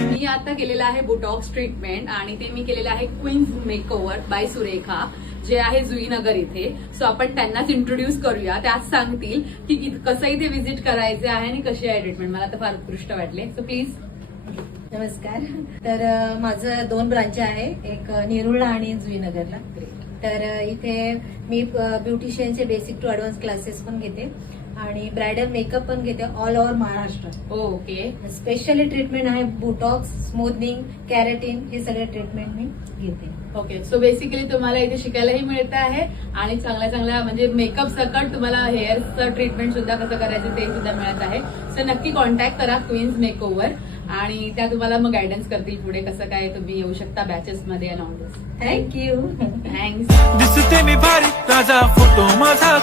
मी आता केलेलं आहे बोटॉक्स ट्रीटमेंट आणि ते मी केलेलं आहे क्वीन्स मेकओव्हर बाय सुरेखा, जे आहे जुईनगर इथे. सो आपण त्यांनाच इंट्रोड्यूस करूया, त्याच सांगतील की कसं इथे व्हिजिट करायचे आहे आणि कशी आहे ट्रीटमेंट. मला तर फार उत्कृष्ट वाटले. So please. नमस्कार. तर माझं 2 ब्रांच आहे, एक नेरुळला आणि जुईनगरला. तर इथे मी ब्युटिशियनचे बेसिक टू ऍडव्हान्स क्लासेस पण घेते आणि ब्रायडल मेकअप पण घेते all over Maharashtra. Okay. Specially treatment आहे बोटॉक्स, स्मूथनिंग, कॅरेटिन, हे सगळे ट्रीटमेंट मी घेते. ओके. सो बेसिकली तुम्हाला इथे शिकायलाही मिळत आहे आणि चांगल्या चांगल्या म्हणजे मेकअप सकट तुम्हाला हेअरचं ट्रीटमेंट सुद्धा कसं करायचं ते सुद्धा मिळत आहे. सो नक्की कॉन्टॅक्ट करा क्वीन्स मेकओव्हर आणि त्या तुम्हाला मग गायडन्स करतील पुढे कसं काय तुम्ही येऊ शकता बॅचेस मध्ये and all this. Thank you. Thanks. दिसते मी भारी ताजा फोटो माझा